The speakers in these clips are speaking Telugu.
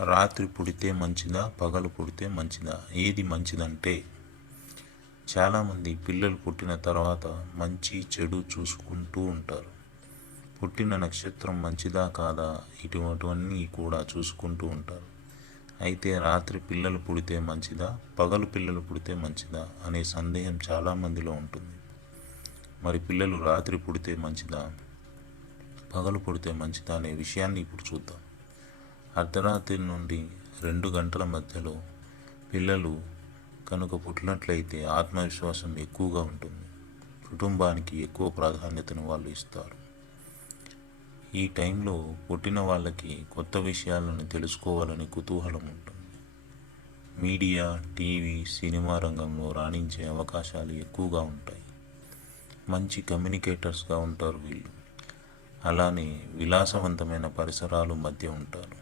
రాత్రి పుడితే మంచిదా పగలు పుడితే మంచిదా ఏది మంచిదంటే చాలామంది పిల్లలు పుట్టిన తర్వాత మంచి చెడు చూసుకుంటూ ఉంటారు. పుట్టిన నక్షత్రం మంచిదా కాదా ఇటువంటివన్నీ కూడా చూసుకుంటూ ఉంటారు. అయితే రాత్రి పిల్లలు పుడితే మంచిదా పగలు పిల్లలు పుడితే మంచిదా అనే సందేహం చాలామందిలో ఉంటుంది. మరి పిల్లలు రాత్రి పుడితే మంచిదా పగలు పుడితే మంచిదా అనే విషయాన్ని ఇప్పుడు చూద్దాం. అర్ధరాత్రి నుండి రెండు గంటల మధ్యలో పిల్లలు కనుక పుట్టినట్లయితే ఆత్మవిశ్వాసం ఎక్కువగా ఉంటుంది. కుటుంబానికి ఎక్కువ ప్రాధాన్యతను వాళ్ళు ఇస్తారు. ఈ టైంలో పుట్టిన వాళ్ళకి కొత్త విషయాలను తెలుసుకోవాలని కుతూహలం ఉంటుంది. మీడియా టీవీ సినిమా రంగంలో రాణించే అవకాశాలు ఎక్కువగా ఉంటాయి. మంచి కమ్యూనికేటర్స్గా ఉంటారు వీళ్ళు. అలానే విలాసవంతమైన పరిసరాలు మధ్య ఉంటారు.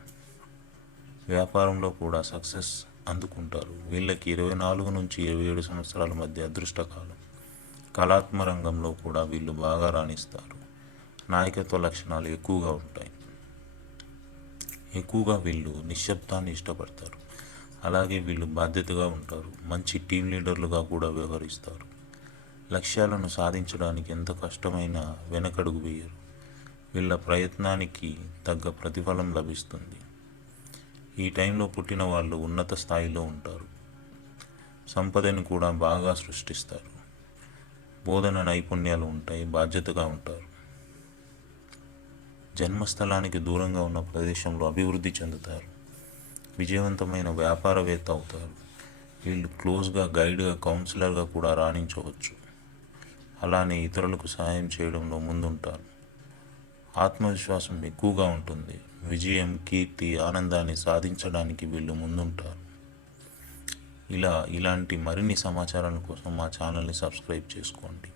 వ్యాపారంలో కూడా సక్సెస్ అందుకుంటారు. వీళ్ళకి ఇరవై నాలుగు నుంచి ఇరవై ఏడు సంవత్సరాల మధ్య అదృష్టకాలం. కళాత్మ రంగంలో కూడా వీళ్ళు బాగా రాణిస్తారు. నాయకత్వ లక్షణాలు ఎక్కువగా ఉంటాయి. ఎక్కువగా వీళ్ళు నిశ్శబ్దాన్ని ఇష్టపడతారు. అలాగే వీళ్ళు బాధ్యతగా ఉంటారు. మంచి టీం లీడర్లుగా కూడా వ్యవహరిస్తారు. లక్ష్యాలను సాధించడానికి ఎంత కష్టమైనా వెనకడుగు వేయరు. వీళ్ళ ప్రయత్నానికి తగ్గ ప్రతిఫలం లభిస్తుంది. ఈ టైంలో పుట్టిన వాళ్ళు ఉన్నత స్థాయిలో ఉంటారు. సంపదను కూడా బాగా సృష్టిస్తారు. బోధన నైపుణ్యాలు ఉంటాయి బాధ్యతగా ఉంటారు. జన్మస్థలానికి దూరంగా ఉన్న ప్రదేశంలో అభివృద్ధి చెందుతారు. విజయవంతమైన వ్యాపారవేత్త అవుతారు. వీళ్ళు క్లోజ్గా గైడ్గా కౌన్సిలర్గా కూడా రాణించవచ్చు. అలానే ఇతరులకు సహాయం చేయడంలో ముందుంటారు. ఆత్మవిశ్వాసం ఎక్కువగా ఉంటుంది. విజయం కీర్తి ఆనందాన్ని సాధించడానికి వీళ్ళు ముందుంటారు. ఇలా ఇలాంటి మరిన్ని సమాచారాల కోసం మా ఛానల్ని సబ్స్క్రైబ్ చేసుకోండి.